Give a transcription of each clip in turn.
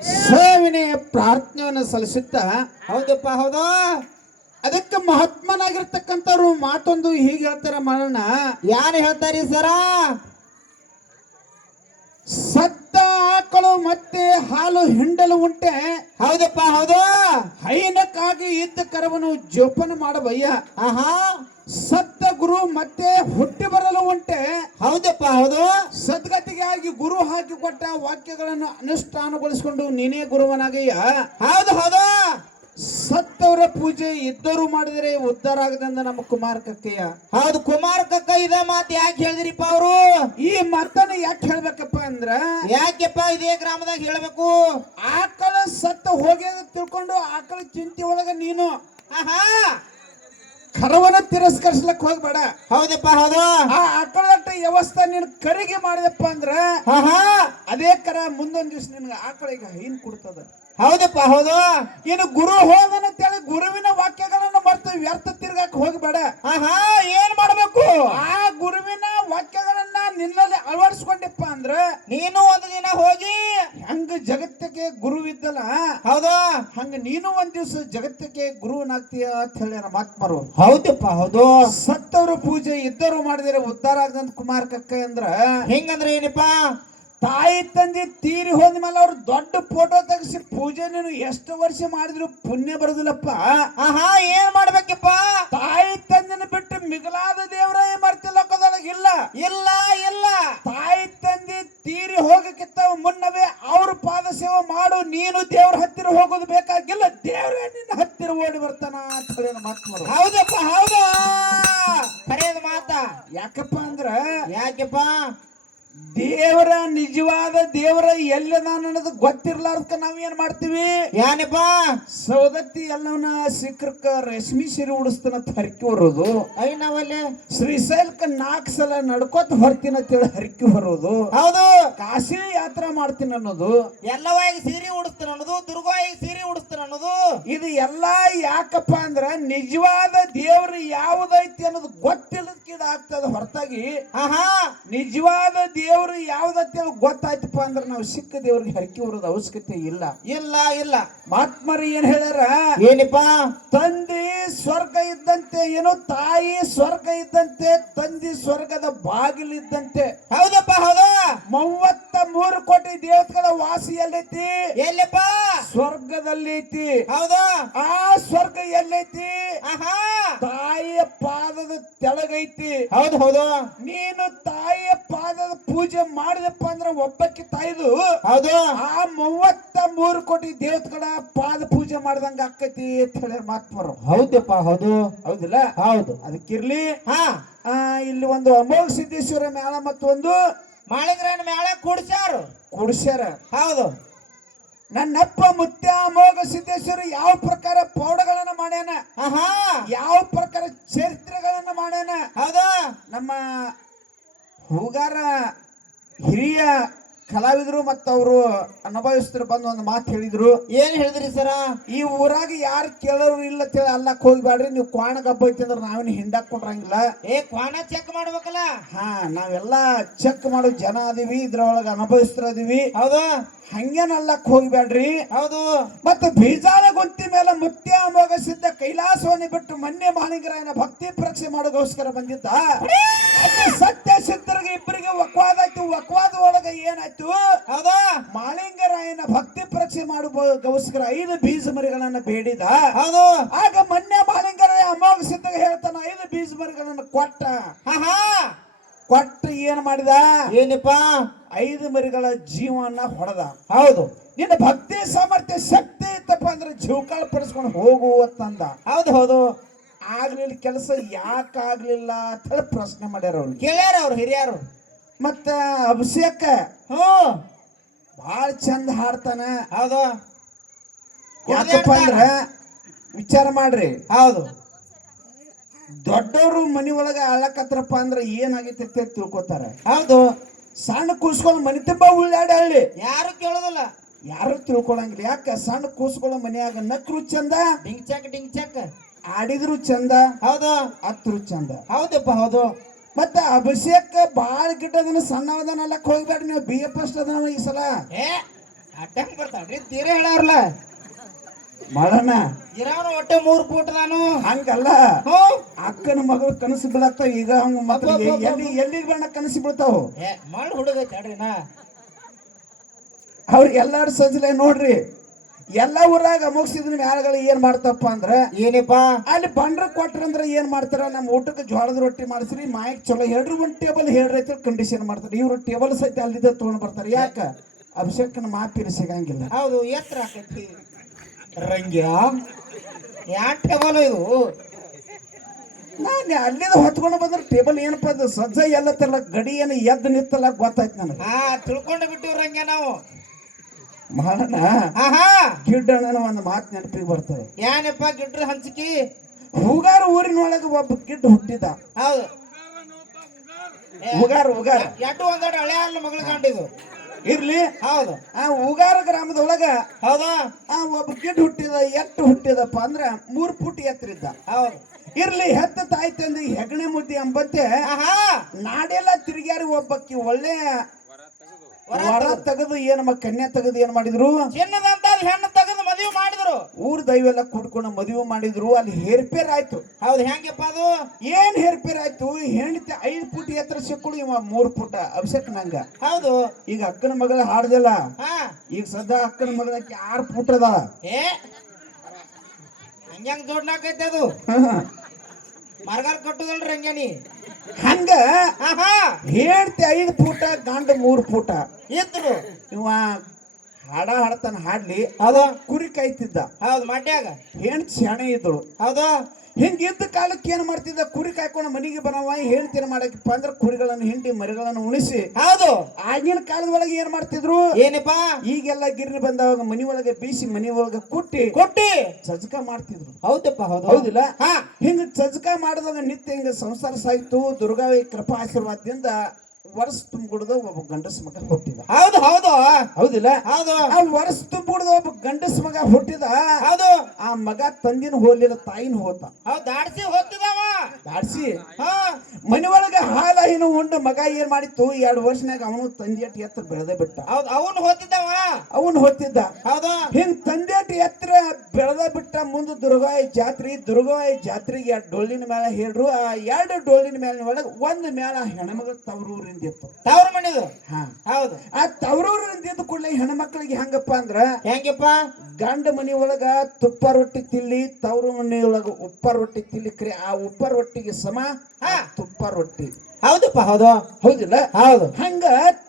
ಸವಿನಯ ಪ್ರಾರ್ಥನೆಯನ್ನು ಸಲ್ಲಿಸುತ್ತಾ ಹೌದಪ್ಪ ಹೌದಾ? ಅದಕ್ಕೆ ಮಹಾತ್ಮನಾಗಿರ್ತಕ್ಕಂಥವ್ರು ಮಾತೊಂದು ಹೀಗೆ ಹೇಳ್ತಾರ ಮಾಡೋಣ ಯಾರು ಹೇಳ್ತಾರೀ ಸರ? ಆಕಳು ಮತ್ತೆ ಹಾಲು ಹಿಂಡಲು ಉಂಟೆ. ಹೌದಪ್ಪ ಹೌದು. ಹೈನಕ್ಕಾಗಿ ಇದ್ದ ಕರವನ್ನು ಜೋಪಾನ ಮಾಡಬಯ್ಯ. ಆಹಾ. ಸತ್ತ ಗುರು ಮತ್ತೆ ಹುಟ್ಟಿ ಬರಲು ಉಂಟೆ. ಹೌದಪ್ಪ ಹೌದು. ಸದ್ಗತಿಗಾಗಿ ಗುರು ಹಾಕಿಕೊಟ್ಟ ವಾಕ್ಯಗಳನ್ನು ಅನುಷ್ಠಾನಗೊಳಿಸಿಕೊಂಡು ನೀನೇ ಗುರುವನಾಗಯ್ಯ. ಹೌದು ಹೌದು. ಸತ್ತವರ ಪೂಜೆ ಇದ್ದರು ಮಾಡಿದರೆ ಉದ್ಧಾರ ಆಗದಂದ ನಮ್ಮ ಕುಮಾರ ಕಕ್ಕಯ್ಯ. ಹೌದು ಕುಮಾರ ಕಕ್ಕ ಇದ ಮಾತು ಯಾಕೆ ಹೇಳಿದ್ರಿಪ್ಪ ಅವರು? ಈ ಮಾತನ್ನ ಯಾಕೆ ಹೇಳ್ಬೇಕಪ್ಪ ಅಂದ್ರ ಯಾಕೆಪ್ಪ ಇದೇ ಗ್ರಾಮದಾಗ ಹೇಳ್ಬೇಕು? ಆಕಳ ಸತ್ತ ಹೋಗ್ಯದ ತಿಳ್ಕೊಂಡು ಆಕಳ ಚಿಂತೆ ಒಳಗ ನೀನು. ಆಹಾ! ಕರವನ ತಿರಸ್ಕರಿಸ್ಲಕ್ ಹೋಗ್ಬೇಡ. ಹೌದಪ್ಪ ಹೌದು. ಆ ಆಕಳದಟ್ಟ ವ್ಯವಸ್ಥೆ ನೀನು ಕರಿಗೆ ಮಾಡಿದಪ್ಪ ಅಂದ್ರ ಆಹಾ! ಅದೇ ಕರ ಮುಂದೊಂದ್ ದಿವ್ಸ ನಿನ್ಗೆ ಆಕಳಿಗೆ ಹೈನ್ ಕೊಡ್ತದ. ಹೌದಪ್ಪ ಹೌದು. ಇನ್ನು ಗುರು ಹೋದನಂತೇಳಿ ಗುರುವಿನ ವಾಕ್ಯಗಳನ್ನು ಮರ್ತು ವ್ಯರ್ಥ ತಿರ್ಗಾಕ್ ಹೋಗ್ಬೇಡ. ಆಹಾ ಏನ್ ಮಾಡ್ಬೇಕು? ಆ ಗುರುವಿನ ವಾಕ್ಯಗಳನ್ನ ನಿನ್ನಲ್ಲಿ ಅಳವಡಿಸ್ಕೊಂಡಿಪ್ಪ ಅಂದ್ರ ನೀನು ಒಂದು ದಿನ ಹೋಗಿ ಹಂಗ ಜಗತ್ತಕ್ಕೆ ಗುರುವಿದ್ದಲ್ಲ? ಹೌದಾ. ಹಂಗ ನೀನು ಒಂದ್ ದಿವ್ಸ ಜಗತ್ತಕ್ಕೆ ಗುರುವನಾಗ್ತೀಯ ಅಂತ ಹೇಳ್ಯಾರ ಮಾತ್ಮರು ಹೌದಪ್ಪ ಹೌದು. ಸತ್ತವರು ಪೂಜೆ ಇದ್ದರು ಮಾಡಿದರೆ ಉದ್ಧಾರ ಆಗದಂತ ಕುಮಾರ್ ಕಕ್ಕ ಅಂದ್ರ ಹೆಂಗಂದ್ರೆ ಏನಪ್ಪ? ತಾಯಿ ತಂದೆ ತೀರಿ ಹೋದ್ಮೇಲೆ ಅವ್ರು ದೊಡ್ಡ ಫೋಟೋ ತೆಗೆಸಿ ಪೂಜೆ ನೀನು ಎಷ್ಟು ವರ್ಷ ಮಾಡಿದ್ರು ಪುಣ್ಯ ಬರುದಿಲ್ಲಪ್ಪ. ಆಹಾ ಏನ್ ಮಾಡ್ಬೇಕಪ್ಪ? ತಾಯಿ ತಂದೆನ ಬಿಟ್ಟು ಮಿಗಲಾದ ದೇವರ ಏನ್ ಮಾಡ್ತಿ ಲೋಕದೊಳಗೆ? ಇಲ್ಲ. ಇಲ್ಲ ಇಲ್ಲ. ತಾಯಿ ತಂದೆ ತೀರಿ ಹೋಗಕ್ಕಿಂತ ಮುನ್ನವೇ ಅವ್ರ ಪಾದ ಸೇವೆ ಮಾಡು ನೀನು ದೇವ್ರ ಹತ್ತಿರ ಹೋಗೋದು ಬೇಕಾಗಿಲ್ಲ ದೇವ್ರೇ ನಿನ್ನ ಹತ್ತಿರ ಓಡಿ ಬರ್ತಾನ ಅಂತ ಹೇಳಿ ಮಾತು ಹೌದಪ್ಪ ಹೌದು. ಕರೆಯದ ಮಾತಾ. ಯಾಕಪ್ಪ ಅಂದ್ರ ಯಾಕೆಪ್ಪ? ದೇವರ ನಿಜವಾದ ದೇವರ ಎಲ್ಲದಾನ ಅನ್ನೋದು ಗೊತ್ತಿರ್ಲಾರ್ದಕ್ಕ ನಾವೇನ್ ಏನ್ ಮಾಡ್ತೀವಿ? ಏನಪ್ಪ ಸೌದತ್ತಿ ಎಲ್ಲವನ್ನ ಸಿಕ್ಕ ರಶ್ಮಿ ಸೀರೆ ಉಡಿಸ್ತನ ಹರಕಿ ಬರೋದು ಐ ನಾವಲ್ಲಿ? ಶ್ರೀಶೈಲಕ್ಕ ನಾಲ್ಕು ಸಲ ನಡ್ಕೋತ ಹೊರ್ತೀನಿ ಅಂತೇಳಿ ಹರಕಿ ಬರೋದು ಹೌದು. ಕಾಶಿ ಯಾತ್ರಾ ಮಾಡ್ತೀನಿ ಅನ್ನೋದು. ಎಲ್ಲವಾಗಿ ಸೀರೆ ಉಡಿಸ್ತಾನ ಅನ್ನೋದು ದುರ್ಗವಾಗಿ ಸೀರೆ ಉಡಿಸ್ತಾನ ಅನ್ನೋದು. ಇದು ಎಲ್ಲಾ ಯಾಕಪ್ಪ ಅಂದ್ರ ನಿಜವಾದ ದೇವ್ರು ಯಾವ್ದೈತಿ ಅನ್ನೋದು ಗೊತ್ತಿಲ್ಲದಕ್ಕೆ ಇದಾಗ್ತದ ಹೊರತಾಗಿ. ಆಹಾ. ನಿಜವಾದ ದೇವ್ರು ಯಾವ್ದತ್ತೇಳಿ ಗೊತ್ತಾಯ್ತಪ್ಪ ಅಂದ್ರೆ ನಾವು ಸಿಕ್ಕ ದೇವ್ರಿಗೆ ಹರಕಿ ಹೊರೋದು ಅವಶ್ಯಕತೆ ಇಲ್ಲ. ಇಲ್ಲ ಇಲ್ಲ. ಮಹಾತ್ಮರು ಏನ್ ಹೇಳ್ಯಾರ? ಏನಪ್ಪ? ತಂದೆ ಸ್ವರ್ಗ ಇದ್ದಂತೆ ಏನು ತಾಯಿ ಸ್ವರ್ಗ ಇದ್ದಂತೆ ತಂದೆ ಸ್ವರ್ಗದ ಬಾಗಿಲಿದ್ದಂತೆ ಹೌದಪ್ಪ ಹೌದ. ಮೂವತ್ತ ಮೂರು ಕೋಟಿ ದೇವತೆಗಳ ವಾಸಿ ಎಲ್ಲೈತಿ? ಎಲ್ಲಪ್ಪ? ಸ್ವರ್ಗದಲ್ಲಿ ಐತಿ. ಹೌದಾ. ಆ ಸ್ವರ್ಗ ಎಲ್ಲೈತಿ? ಆಹಾ. ತಾಯಿಯ ಪಾದದ ತೆಳಗೈತಿ. ಹೌದು ಹೌದು. ನೀನು ತಾಯಿಯ ಪಾದದ ಪೂಜೆ ಮಾಡಿದಪ್ಪ ಅಂದ್ರೆ ಒಬ್ಬಕ್ಕೆ ತಾಯಿದು. ಹೌದು. ಆ ಮೂವತ್ತ ಮೂರು ಕೋಟಿ ದೇವತ್ಗಳ ಪಾದ ಪೂಜೆ ಮಾಡ್ದಂಗ ಆಕೈತಿ ಅಂತ ಹೇಳಿ ಮಾತ್ಮರು ಹೌದಪ್ಪ ಹೌದು. ಹೌದಿಲ್ಲ? ಹೌದು. ಅದಕ್ಕಿರ್ಲಿ ಹಾ. ಇಲ್ಲಿ ಒಂದು ಅಮೋಘ ಸಿದ್ದೇಶ್ವರ ಮೇಳ ಮತ್ತೊಂದು ಒಂದು ಮಾಳಿಗ್ರನ ಮೇಳ ಕುಡ್ಸ್ಯಾರ ಕುಡ್ಸ್ಯಾರ. ಹೌದು. ನನ್ನಪ್ಪ ಮುತ್ಯ ಅಮೋಘ ಸಿದ್ದೇಶ್ವರ ಯಾವ ಪ್ರಕಾರ ಪೌಡಗಳನ್ನ ಮಾಡ್ಯಾನ? ಯಾವ ಪ್ರಕಾರ ಚರಿತ್ರೆಗಳನ್ನ ಮಾಡ್ಯಾನ? ಹೌದಾ. ನಮ್ಮ ಹೂಗಾರ ಹಿರಿಯ ಕಲಾವಿದರು ಮತ್ತು ಅವರು ಅನುಭವಿಸಿದ್ರು ಬಂದು ಒಂದು ಮಾತು ಹೇಳಿದ್ರು. ಏನ್ ಹೇಳಿದ್ರಿ ಸರ? ಈ ಊರಾಗ ಯಾರು ಕೇಳೋರು ಇಲ್ಲ ತಿಳಿ ಅಲ್ಲಕ್ ಹೋಗ್ಬೇಡ್ರಿ ನೀವು ಕ್ವಾಣ ಗಬ್ಬ ಐತಿ ಅಂದ್ರೆ ನಾವೇನು ಹಿಂಡಾಕೊಂಡ್ರಂಗಿಲ್ಲ ಏ ಕ್ವಾಣ ಚೆಕ್ ಮಾಡ್ಬೇಕಲ್ಲ? ಹಾ ನಾವೆಲ್ಲ ಚೆಕ್ ಮಾಡೋ ಜನ ಅದೀವಿ ಇದ್ರೊಳಗ ಅನುಭವಿಸ್ತಾರ ಅದೀವಿ. ಹೌದು. ಹಂಗೇನ್ ಅಲ್ಲಕ್ ಹೋಗ್ಬೇಡ್ರಿ ಹೌದು. ಮತ್ತೆ ಬೀಜಾನ ಗುಂತಿ ಮೇಲೆ ಮುತ್ಯ ಅಮೋಘ ಸಿದ್ಧ ಕೈಲಾಸವನ್ನು ಬಿಟ್ಟು ಮನ್ನೆ ಮಾಲಿಂಗರಾಯನ ಭಕ್ತಿ ಪರೀಕ್ಷೆ ಮಾಡೋಗೋಸ್ಕರ ಬಂದಿದ್ದ. ಸತ್ಯ ಸಿದ್ಧರಿಗೆ ಇಬ್ಬರಿಗೆ ವಕ್ವಾದ ಆಯ್ತು ವಕ್ವಾದ ಒಳಗ ಏನಾಯ್ತು? ಹೌದಾ? ಮಾಳಿಂಗರಾಯನ ಭಕ್ತಿ ಪರೀಕ್ಷೆ ಮಾಡೋಗೋಸ್ಕರ ಐದು ಬೀಜ ಮರಿಗಳನ್ನ ಬೇಡಿದ. ಹೌದು. ಆಗ ಮೊನ್ನೆ ಮಾಳಿಂಗರಾಯ ಅಮೋಘ ಸಿದ್ಧಗ ಹೇಳ್ತಾನ ಐದು ಬೀಜ ಮರಿಗಳನ್ನ ಕೊಟ್ಟ. ಹಾ ಕೊಟ್ಟ ಏನ್ ಮಾಡಿದ? ಏನಪ್ಪ? ಐದು ಮರಿಗಳ ಜೀವನ ಹೊಡೆದ. ಹೌದು. ನಿನ್ನ ಭಕ್ತಿ ಸಾಮರ್ಥ್ಯ ಶಕ್ತಿ ಇತ್ತಪ್ಪ ಅಂದ್ರೆ ಜೀವಕಾಳ ಪಡಿಸ್ಕೊಂಡು ಹೋಗು ಅಂತಂದ. ಹೌದು ಹೌದು. ಆಗ್ಲಿಲ್ಲ ಕೆಲಸ ಯಾಕಾಗ್ಲಿಲ್ಲ ಅಂತ ಹೇಳಿ ಪ್ರಶ್ನೆ ಮಾಡ್ಯಾರ ಅವ್ರು. ಕೇಳ್ಯಾರ ಅವ್ರು ಹಿರಿಯರು. ಮತ್ತ ಅಭಿಷೇಕ. ಹ್ಞೂ ಬಹಳ ಚಂದ ಹಾಡ್ತಾನ. ಹೌದು. ಯಾಕಪ್ಪ ಅಂದ್ರ ವಿಚಾರ ಮಾಡ್ರಿ. ಹೌದು. ದೊಡ್ಡವರು ಮನಿ ಒಳಗ ಆಳಕತ್ರಪ್ಪ ಅಂದ್ರ ಏನಾಗೈತೆ ಅಂತ ತಿಳ್ಕೊತಾರ. ಹೌದು. ಸಣ್ಣ ಕೂಸ್ಕೊಂಡು ಮನಿ ತುಂಬ ಉಳ್ಳಾಡಿ ಹಳ್ಳಿ ಯಾರು ಕೇಳೋದಿಲ್ಲ. ಯಾರು ತಿಳ್ಕೊಳಂಗಿಲ್ಲ. ಯಾಕ ಸಣ್ಣ ಕೂಸ್ಕೊಳ್ಳೋ ಮನೆಯಾಗ ನಕ್ರು ಚಂದ? ಡಿಂಗ್ ಚಕ್ ಡಿಂಗ್ ಚಕ್ ಆಡಿದ್ರು ಚಂದ? ಹೌದು. ಹತ್ರು ಚಂದ? ಹೌದಪ್ಪ ಹೌದು. ಮತ್ತ ಅಭಿಷೇಕ್ ಬಾಳ ಗಿಟ್ಟದನ ಸಣ್ಣ ಅದನ್ನಲ್ಲಕ್ ಹೋಗ್ಬೇಡ ನೀವು ಬಿ ಎ ಫಸ್ಟ್ ಅದನ ಈ ಸಲ. ಏ ಬರ್ತಾಳ್ರಿ ತೀರೆ ಹೇಳಾರಲ್ಲ ಮಾಡೋಣ. ಇರಾವನು ಒಟ್ಟೆ ಮೂರು ಫೂಟ್ ನಾನು. ಹಂಗಲ್ಲ. ಅಕ್ಕನ ಮಗಳು ಕನಸು ಬಿಡತ್ತಾವ ಈಗ ಹಂಗ ಮತ್ತೆ ಎಲ್ಲಿ ಎಲ್ಲಿಗೆ ಬಣ್ಣ ಕನಸು ಬೀಳ್ತಾವ? ಏ ಮಳ್ ನಾ ಅವ್ರಿಗೆ ಎಲ್ಲಾರು ಸಜ್ಜಲೆ ನೋಡ್ರಿ. ಎಲ್ಲ ಊರಾಗ ಮುಗಿಸಿದ ಮ್ಯಾಲಗಳು ಏನ್ ಮಾಡ್ತಪ್ಪ ಅಂದ್ರ ಏನಪ್ಪ? ಅಲ್ಲಿ ಬಂಡ್ರ ಕೊಟ್ರಂದ್ರ ಏನ್ ಮಾಡ್ತಾರ? ನಮ್ಮ ಊಟಕ್ಕೆ ಜೋಳದ ರೊಟ್ಟಿ ಮಾಡಿಸ್ರಿ ಮಾಯಕ್ ಚಲೋ. ಹೇಳ್ರಿ ಒಂದ್ ಟೇಬಲ್ ಹೇಳ್ರಿ ಅಂತ ಕಂಡೀಷನ್ ಮಾಡ್ತಾರೆ. ಇವ್ರು ಟೇಬಲ್ ಸಹಿತ ಅಲ್ಲಿದ್ದ ತಗೊಂಡ್ ಬರ್ತಾರೆ. ಯಾಕ? ಅಭಿಷೇಕನ ಮಾತಿನ ಸಿಗಂಗಿಲ್ಲ. ಹೌದು ಎತ್ತರ ಆಕೈತಿ. ರಂಗ್ಯ. ಯಾ ಟೇಬಲ್ ಇದು? ನಾನು ಅಲ್ಲಿಂದ ಹೊತ್ಕೊಂಡು ಬಂದ್ರೆ ಟೇಬಲ್ ಏನಪ್ಪ ಅದು? ಸಜ್ಜ ತಲ್ಲ ಗಡಿ ಏನು ಎದ್ದು ನಿತ್ತಲ್ಲ ಗೊತ್ತಾಯ್ತು ನನಗೆ. ಹಾ ತಿಳ್ಕೊಂಡು ಬಿಟ್ಟಿವ್ರಂಗೆ ನಾವು. ಮಾಡೋಣ ಗಿಡ್ಡಣ್ಣನ ಒಂದು ಮಾತು ನೆನಪಿಗೆ ಬರ್ತದೆ. ಏನಪ್ಪ ಗಿಡ್ರ ಹಂಚಿಕಿ? ಹೂಗಾರ ಊರಿನೊಳಗೆ ಒಬ್ಬ ಗಿಡ್ಡ ಹುಟ್ಟಿದ. ಹೌದು. ಉಗಾರ ಉಗಾರ ಎಟ್ಟು ಒಂದೆರಡು ಹಳೆ ಅಲ್ಲ ಮಗಳು ಕಂಡಿದ್ದು. ಇರ್ಲಿ. ಹೌದು. ಆ ಉಗಾರ ಗ್ರಾಮದೊಳಗ ಹೌದಾ? ಆ ಒಬ್ಬ ಗಿಡ್ಡ ಹುಟ್ಟಿದ ಎಟ್ಟು ಹುಟ್ಟಿದಪ್ಪ ಅಂದ್ರೆ ಮೂರ್ ಫುಟ್ ಎತ್ತರಿದ್ದ. ಹೌದು. ಇರ್ಲಿ ಹೆತ್ತ ತಾಯಿ ತಂದೆ ಹೆಗಣೆ ಮುದ್ದೆ ಎಂಬಂತೆ ನಾಡೆಲ್ಲ ತಿರುಗ್ಯಾರಿ ಒಬ್ಬಕ್ಕಿ ಒಳ್ಳೆ ವರ ತಗದು ತೆಗೆದು ಏನಮ್ಮ ಕನ್ಯೆ ತೆಗೆದು ಏನ್ ಮಾಡಿದ್ರು? ಚಿನ್ನದಂತ ಹೆಣ್ಣು ತೆಗೆದು ಮದುವೆ ಮಾಡಿದ್ರು. ಊರ್ ದೈವೆಲ್ಲ ಕೂಡ್ಕೊಂಡು ಮದುವೆ ಮಾಡಿದ್ರು. ಅಲ್ಲಿ ಹೇರ್ಪೇರ್ ಆಯ್ತು ಹೌದು ಹೆಂಗಪ್ಪ ಅದು? ಏನ್ ಹೇರ್ಪೇರ್ ಆಯ್ತು ಹೆಂಡತಿ ಐದ್ ಫುಟ್ ಎತ್ತರ ಸಿಕ್ಕಳು ಇವ ಮೂರ್ ಫುಟ್ ಅಭಿಷೇಕ್ ನಂಗ. ಹೌದು. ಈಗ ಅಕ್ಕನ ಮಗಳ ಹಾಡ್ದಲ್ಲ? ಹಾ. ಈಗ ಸದಾ ಅಕ್ಕನ ಮಗಳ ಆರ್ ಫುಟ್ ಅದ ಏ ಹಂಗ್ಯಾಂಗ ಜೋಡ್ನಾಕೈತೆ ಅದು. ಮರಗಾರ ಕಟ್ಟುದಲ್ರಿ ಹಂಗ್ಯಾನಿ. ಹಂಗ? ಹೇಳ್ತಿ ಐದು ಫೂಟ ಗಂಡ ಮೂರು ಫೂಟ ಇದ್ರು. ಇವ ಹಾಡ ಹಾಡ್ತಾನ ಹಾಡ್ಲಿ ಅದ ಕುರಿ ಕಾಯ್ತಿದ್ದ. ಹೌದು ಮಡ್ಯಾಗ. ಹೆಣ್ ಸೆಣೆ ಇದ್ದಳು ಹೌದು. ಹಿಂಗಿದ್ದ ಕಾಲಕ್ಕೆ ಏನ್ ಮಾಡ್ತಿದ್ದ? ಕುರಿ ಕಾಯ್ಕೊಂಡು ಮನೆಗೆ ಬರವ ಹೇಳ್ತೀನಿ ಮಾಡಕ್ಕಪ್ಪ ಅಂದ್ರೆ ಕುರಿಗಳನ್ನು ಹಿಂಡಿ ಮರಿಗಳನ್ನು ಉಣಿಸಿ. ಹೌದು. ಆಗಿನ ಕಾಲದೊಳಗೆ ಏನ್ ಮಾಡ್ತಿದ್ರು? ಏನಪ್ಪ? ಈಗೆಲ್ಲ ಗಿರ್ನಿ ಬಂದವಾಗ ಮನಿ ಒಳಗೆ ಬೀಸಿ ಮನಿ ಒಳಗೆ ಕುಟ್ಟಿ ಕೊಟ್ಟಿ. ಸಜ್ಕ ಮಾಡ್ತಿದ್ರು. ಹೌದಪ್ಪ ಹೌದು. ಹೌದಿಲ್ಲ? ಹಾ. ಹಿಂಗ ಸಜ್ಕ ಮಾಡಿದಾಗ ನಿತ್ಯ ಹಿಂಗ ಸಂಸಾರ ಸಾಯ್ತು ದುರ್ಗಾವಿ ಕೃಪಾ ಆಶೀರ್ವಾದದಿಂದ ವರ್ಷ ತುಂಬಿಡ್ದ ಒಬ್ಬ ಗಂಡಸ ಮಗ ಹುಟ್ಟಿದ. ಹೌದು ಹೌದು. ಹೌದಿಲ್ಲ? ಹೌದು. ಆ ವರ್ಷ ತುಂಬಿಡ್ದ ಒಬ್ಬ ಗಂಡಸ ಮಗ ಹುಟ್ಟಿದ. ಹೌದು. ಆ ಮಗ ತಂದಿನ ಹೋಲಿಲ್ಲ ತಾಯಿನ ಹೋತ. ಹೌದು ದಾಡ್ಸಿ ಹೋಗ್ತಿದವ. ದಾಡ್ಸಿ? ಹಾ. ಮನೆ ಒಳಗೆ ಹಾಲ ಏನು ಉಂಡು ಮಗ ಏನ್ ಮಾಡಿತ್ತು? ಎರಡು ವರ್ಷನಾಗ ಅವನು ತಂದೆ ಅಟ್ ಎತ್ತರ ಬೆಳೆದ ಬಿಟ್ಟ. ಹೌದು ಅವನು ಹೋತಿದ್ದವ ಅವನು ಹೋತಿದ್ದ ಹೌದು. ಹಿಂಗ್ ತಂದೆ ಅಟ್ ಎತ್ತರ ಬೆಳೆದ ಬಿಟ್ಟ ಮುಂದೆ ದುರ್ಗಾಯಿ ಜಾತ್ರೆ ದುರ್ಗಾಯಿ ಜಾತ್ರೆಗೆ ಎರಡು ಡೊಳ್ಳಿನ ಮೇಲೆ ಹೇಳ್ರು. ಆ ಎರಡು ಡೊಳ್ಳಿನ ಮೇಲೆ ಒಳಗೆ ಒಂದು ಮೇಲೆ ಹೆಣ್ಮಗಳು ತವರೂರಿಂದ ಇತ್ತು ತವ್ರ ಮಣಿದು ಹಾ. ಹೌದು. ಆ ತವರೂರಿಂದ ಇದ್ದ ಕೂಡಲೇ ಹೆಣ್ಮಕ್ಳಿಗೆ ಹೆಂಗಪ್ಪ ಅಂದ್ರ ಹೆಂಗಪ್ಪ? ಗಂಡ ಮನಿ ಒಳಗ ತುಪ್ಪ ರೊಟ್ಟಿ ತಿಲ್ಲಿ ತವರು ಮನಿ ಒಳಗ ಉಪ್ಪ ರೊಟ್ಟಿ ತಿಲ್ಲಿಕ್ರಿ ಆ ಉಪ್ಪ ರೊಟ್ಟಿಗೆ ಸಮ ಆ. ತುಪ್ಪ ರೊಟ್ಟಿ. ಹೌದಪ್ಪ ಹೌದು. ಹೌದಿಲ್ಲ? ಹೌದು. ಹಂಗ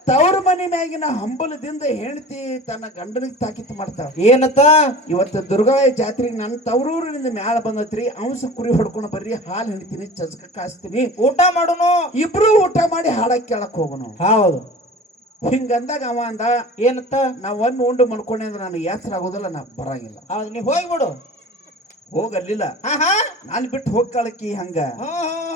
ತವ್ರ ಮನಿ ಮ್ಯಾಗಿನ ಹಂಬಲದಿಂದ ಹೆಂಡತಿ ತನ್ನ ಗಂಡನಿಗೆ ತಾಕಿತ್ ಮಾಡ್ತಾವ ಏನತ್ತ? ಇವತ್ತು ದುರ್ಗಾ ಜಾತ್ರೆಗೆ ನನ್ನ ತವರೂರಿನಿಂದ ಮ್ಯಾಲ ಬಂದತ್ರಿ ಅಂಶ ಕುರಿ ಹೊಡ್ಕೊಂಡು ಬರ್ರಿ ಹಾಲು ಹಿಡಿತೀನಿ ಚಜ್ಕ ಕಾಸ್ತೀನಿ. ಊಟ ಮಾಡೋನು? ಇಬ್ರು ಊಟ ಮಾಡಿ ಹಾಡಕ್ ಕೇಳಕ್ ಹೋಗನು. ಹೌದು. ಹಿಂಗಂದಾಗ ಅವ ಅಂದ ಏನತ್ತ ನಾ ಒಂದು ಉಂಡು ಮಲ್ಕೊಂಡೆ ಅಂದ್ರೆ ನನಗೆ ಯಾತ್ರ ಆಗೋದಿಲ್ಲ ನಾ ಬರಂಗಿಲ್ಲ. ಹೌದು ನೀ ಹೋಗ್ಬಿಡು. ಹೋಗಲ್ಲಿಲ್ಲ ಹಾ ಹಾ ನಾನು ಬಿಟ್ಟು ಹೋಗ್ಕಳಕಿ ಹಂಗ.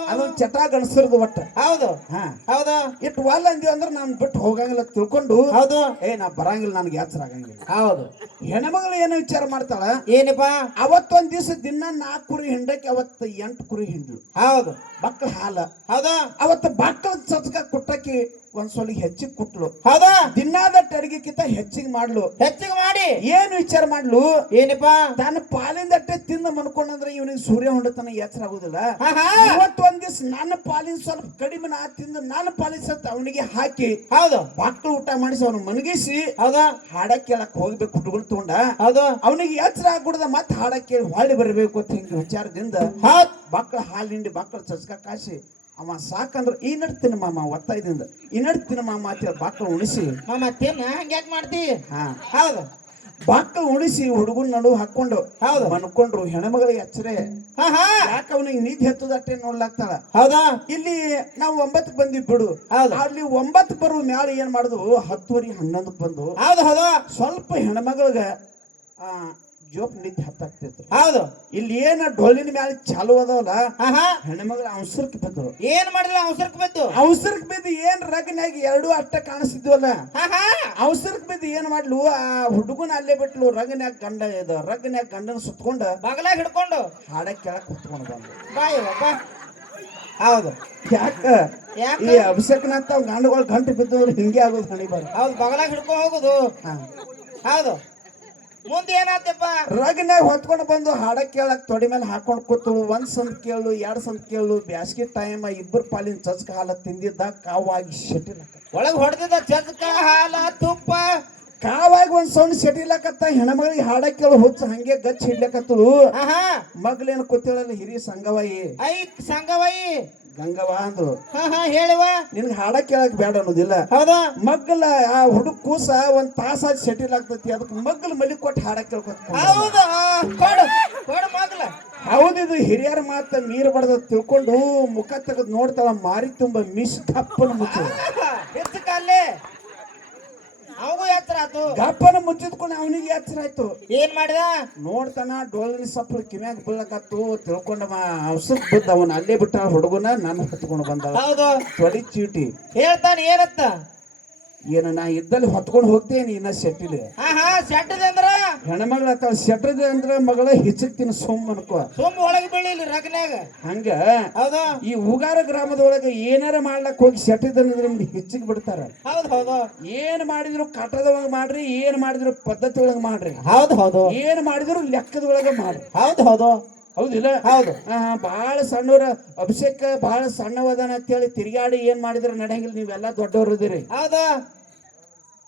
ಅದು ಚಟ ಗಣಸರ್ದು ಒಟ್ಟ. ಹೌದು. ಹಾ. ಹೌದು. ಇಟ್ಟು ವಾಲ್ ಅಂದಿವಿ ಅಂದ್ರೆ ನಾನು ಬಿಟ್ಟು ಹೋಗಂಗಿಲ್ಲ ತಿಳ್ಕೊಂಡು ಹೌದು. ಏ ನಾ ಬರಂಗಿಲ್ಲ ನನಗೆ ಯಾಚರ ಆಗಂಗಿಲ್ಲ. ಹೌದು. ಹೆಣ್ಮಗಳು ಏನು ವಿಚಾರ ಮಾಡ್ತಾಳ? ಏನಪ್ಪ? ಅವತ್ತೊಂದ್ ದಿವಸ ದಿನ ನಾಲ್ಕು ಕುರಿ ಹಿಂಡಕ್ಕೆ ಅವತ್ತು ಎಂಟು ಕುರಿ ಹಿಂಡ್ಲು. ಹೌದು. ಮಕ್ಕಳ ಹಾಲ. ಹೌದು. ಅವತ್ತು ಮಕ್ಕಳ ಸತ್ಕ ಕುಟ್ಟಕ್ಕೆ ಒಂದ್ ಸ್ವಲ್ಪ ಹೆಚ್ಚಿಗೆ ಕುಟ್ಲು. ಹೌದಾ. ದಿನಾದ ಅಡಿಗೆಕ್ಕಿಂತ ಹೆಚ್ಚಿಗೆ ಮಾಡ್ಲು. ಹೆಚ್ಚಿಗೆ ಮಾಡಿ. ಏನು ವಿಚಾರ ಮಾಡ್ಲು? ಏನಪ್ಪ? ತನ್ನ ಪಾಲಿಂದಟ್ಟೆ ತಿಂದ ಮನ್ಕೊಂಡಂದ್ರೆ ಇವನಿಗೆ ಸೂರ್ಯ ಹೊಂಡತನ ಎಚ್ಚರ ಆಗುದಿಲ್ಲ. ಒಂದ್ ದಿವ್ಸ ನನ್ನ ಪಾಲಿನ ಸ್ವಲ್ಪ ಕಡಿಮೆ ನಾ ತಿಂದು ನನ್ನ ಪಾಲಿಸತ್ ಅವನಿಗೆ ಹಾಕಿ ಹೌದು. ಮಕ್ಕಳು ಊಟ ಮಾಡಿಸಿ ಅವನು ಮನಗಿಸಿ ಹೌದ. ಹಾಡ ಕೇಳಕ್ ಹೋಗ್ಬೇಕು ಹುಡುಗರು ತಗೊಂಡ. ಹೌದು. ಅವನಿಗೆ ಎಚ್ಚರ ಆಗ್ಬಿಡ್ದ ಮತ್ತೆ ಹಾಡ ಕೇಳಿ ಹೊಳ್ಳಿ ಬರಬೇಕು ಅಂತ ಹಿಂಗ ವಿಚಾರದಿಂದ ಬಾಕ್ಳ ಮಕ್ಕಳ ಹಾಲು ಹಿಂಡಿ ಮಕ್ಕಳ ಚಸ್ಕ ಕಾಸಿ ಅವ ಸಾಕಂದ್ರ ಈ ನಡ್ತಿನ ಮಾಮ ಒತ್ತಾಯದಿಂದ ಈ ನಡ್ತಿನ ಮಾಮ ಅಂತೇಳಿ ಬಾಕ್ಳ ಉಣಿಸಿ. ಮಾಮ ತಿನ್ನ. ಹಂಗ್ಯಾಕ್ ಮಾಡ್ತಿ? ಹಾ. ಹೌದು. ಮಕ್ಕಳು ಉಣಿಸಿ ಹುಡುಗನ ನಡು ಹಾಕೊಂಡು ಹೌದು. ಮನ್ಕೊಂಡ್ರು ಹೆಣ್ಮಗಳಿಗೆ ಹಾ ಯಾಕೆ ಅವನಿಗೆ ನಿಧಿ ಹತ್ತದಟ್ಟೆ ನೋಡ್ಲಾಗ್ತಾಳ? ಹೌದಾ? ಇಲ್ಲಿ ನಾವು ಒಂಬತ್ತಕ್ಕೆ ಬಂದ್ವಿ ಬಿಡು. ಅಲ್ಲಿ ಒಂಬತ್ತು ಬರುವ ಮ್ಯಾಲ ಏನ್ ಮಾಡುದು? ಹತ್ತುವರೆ ಹನ್ನೊಂದಕ್ಕೆ ಬಂದು ಹೌದು ಹೌದು. ಸ್ವಲ್ಪ ಹೆಣ್ಮಗಳಿಗೆ ಜೋಪ್ ನಿದ್ದೆ ಹತ್ತಾಗ್ತಿತ್ತು ಹೌದು. ಇಲ್ಲಿ ಏನ ಡೊಳ್ಳಿನ ಮ್ಯಾಲ ಚಾಲು ಅದಾವಲ್ಲ? ಹೆಣ್ಮಗಳ ಅವಸರಕ್ಕೆ ಬಿದ್ದು ಏನ್ ಮಾಡಿಲ್ಲ ಅವಸರಕ್ಕೆ ಬಿದ್ದು ಅವಸರಕ್ಕೆ ಬಿದ್ದು ಏನ್ ರಗ್ನಾಗಿ ಎರಡು ಅಷ್ಟ ಕಾಣಿಸಿದ್ವಲ್ಲ? ಅವಸರಕ್ಕೆ ಬಿದ್ದು ಏನ್ ಮಾಡ್ಲು? ಆ ಹುಡುಗನ ಅಲ್ಲೇ ಬಿಟ್ಲು. ರಗನ್ಯಾಗ ಗಂಡ ಇದು ರಗನ್ಯಾಗ ಗಂಡನ ಸುತ್ಕೊಂಡ ಬಗಲಾಗ ಹಿಡ್ಕೊಂಡು? ಹಾಡ ಕೆಳಕ್ ಕುತ್ಕೊಂಡು ಬಂದು ಬಾಯ್ ಬಾ. ಹೌದು. ಯಾಕ? ಯಾಕ? ಈ ಅಭಿಷೇಕನಂತ ಗಂಡುಗಳು ಗಂಟು ಬಿದ್ದವ್ರು ಹಿಂಗೆ ಆಗೋದು ಹಣಿ ಬರ. ಹೌದು ಬಗಲಾಗ ಹಿಡ್ಕೊಂಡು ಹೋಗುದು. ಹೌದು. ಮುಂದೆ ಏನಾತಪ್ಪ ರಗನ್ಯಾಗ ಹೊತ್ಕೊಂಡು ಬಂದು ಹಾಡ ಕೇಳಕ್ ತೊಡಿ ಮೇಲೆ ಹಾಕೊಂಡು ಕೂತಳು. ಒಂದ್ ಸಂತ ಕೇಳು ಎರಡ್ ಸಂತ ಕೇಳು. ಬ್ಯಾಸ್ಗಿ ಟೈಮ್ ಇಬ್ಬರು ಪಾಲಿನ ಚಚ್ಕ ಹಾಲ ತಿಂದಿದ್ದ ಕಾವಾಗಿ ಶೆಟ್ಟಿನ ಒಳಗೆ ಹೊಡೆದಿದ್ದ ಚಸ್ಕ ಹಾಲ ತುಪ್ಪ. ಕಾವಾಗಿ ಒಂದ್ ಸೌಂಡ್ ಶೆಟಿಲಕತ್ತ ಹೆಣ್ಮಗಳಿಗೆ ಹಾಡ ಕೇಳು ಹುಚ್ಚ ಹಂಗೆ ಗಚ್ಚ ಹಿಡ್ಲಕತ್ತಳು. ಆಹಾ. ಮಗ್ಲೇನು ಕೂತಿಳಲ್ಲ ಹಿರಿ ಸಂಗವಾಯಿ? ಐ ಸಂಗವಾಯಿ. ಗಂಗವ್ವ ಅಂದ್ರು. ಹಾ ಹಾ ಹೇಳಿವ. ನಿನ್ಗೆ ಹಾಡ ಕೇಳಕ್ ಬೇಡ ಅನ್ನೋದಿಲ್ಲ. ಹೌದಾ. ಮಗ್ಗಲ ಆ ಹುಡುಗ ಕೂಸ ಒಂದ್ ತಾಸ ಸೆಟಿಲ್ ಆಗ್ತೈತಿ ಅದಕ್ಕೆ ಮಗ್ಗಲ್ ಮಲಿ ಕೊಟ್ಟು ಹಾಡ ಕೇಳ್ಕೊತ ಹೌದು ಆ, ಕೊಡು ಕೊಡು ಹೌದಿದು ಹಿರಿಯರ ಮಾತ ನೀರು ಬಡದ ತಿಳ್ಕೊಂಡು ಮುಖ ತೆಗೆದು ನೋಡ್ತಾಳ ಮಾರಿ ತುಂಬ ಮಿಸ್ ತಪ್ಪನ ಮುಚ್ಚ. ಹೆಚ್ಚು ಕಾಲೇ ಆತು. ಗಪ್ಪನ ಮುಚ್ಚಿದ್ಕೊಂಡು ಅವನಿಗೆ ಎಚ್ಚರ ಆಯ್ತು. ಏನ್ ಮಾಡಿದ? ನೋಡ್ತಾನ ಡೋಲ್ರಿ ಸಪ್ಪು ಕಿಮ್ಯಾಗ ಬೀಳಕತ್ತು ತಿಳ್ಕೊಂಡ ಅವಸಕ್ ಬಿದ್ದ ಅವನ ಅಲ್ಲೇ ಬಿಟ್ಟ ಹುಡುಗನ ನಾನು ಹತ್ಕೊಂಡು ಬಂದ ಹೌದು. ತೊಡಿ ಚೀಟಿ. ಹೇಳ್ತಾನೆ ಏನತ್ತ ಏನು ನಾ ಇದ್ದಲ್ಲಿ ಹೊತ್ಕೊಂಡು ಹೋಗ್ತೇನೆ ಇನ್ನ ಸೆಟ್ಟಿಲ್ ಹಾ ಹಾ ಸೆಟ್ಟದೆ ಅಂದ್ರ? ಹೆಣ್ಮಗಳ ಆತಾಳ ಶೆಟ್ರದ ಅಂದ್ರ ಮಗಳ ಹಿಚ್ಚಕ್ತಿನ ಸೊಮ್ ಅನ್ಕೋ. ಸುಮ್ ಒಳಗೆ ಬೀಳಿಲ್ಲ ರಗನ್ಯಾಗ. ಹಂಗ ಹೌದು? ಈ ಉಗಾರ ಗ್ರಾಮದೊಳಗೆ ಏನಾರ ಮಾಡ್ಲಕ್ ಹೋಗಿ ಶೆಟ್ಟಿದ್ರೆ ನಿಮ್ಗೆ ಹೆಚ್ಚಿಗೆ ಬಿಡ್ತಾರ. ಹೌದು ಹೌದು. ಏನ್ ಏನ್ ಮಾಡಿದ್ರು ಕಟ್ಟದೊಳಗ ಮಾಡ್ರಿ ಏನ್ ಮಾಡಿದ್ರು ಪದ್ಧತಿ ಒಳಗ ಮಾಡ್ರಿ. ಹೌದು ಹೌದು. ಏನ್ ಮಾಡಿದ್ರು ಲೆಕ್ಕದೊಳಗ ಮಾಡ್ರಿ. ಹೌದು ಹೌದು. ಹೌದಿಲ್ಲ? ಹೌದು. ಬಹಳ ಸಣ್ಣವ್ರ ಅಭಿಷೇಕ ಬಹಳ ಸಣ್ಣವದನ ಅಂತೇಳಿ ತಿರುಗಾಡಿ ಏನ್ ಮಾಡಿದ್ರ ನಡೆಯಂಗಿಲ್ಲ. ನೀವೆಲ್ಲ ದೊಡ್ಡವ್ರು ಇದ್ದೀರಿ ಹೌದು?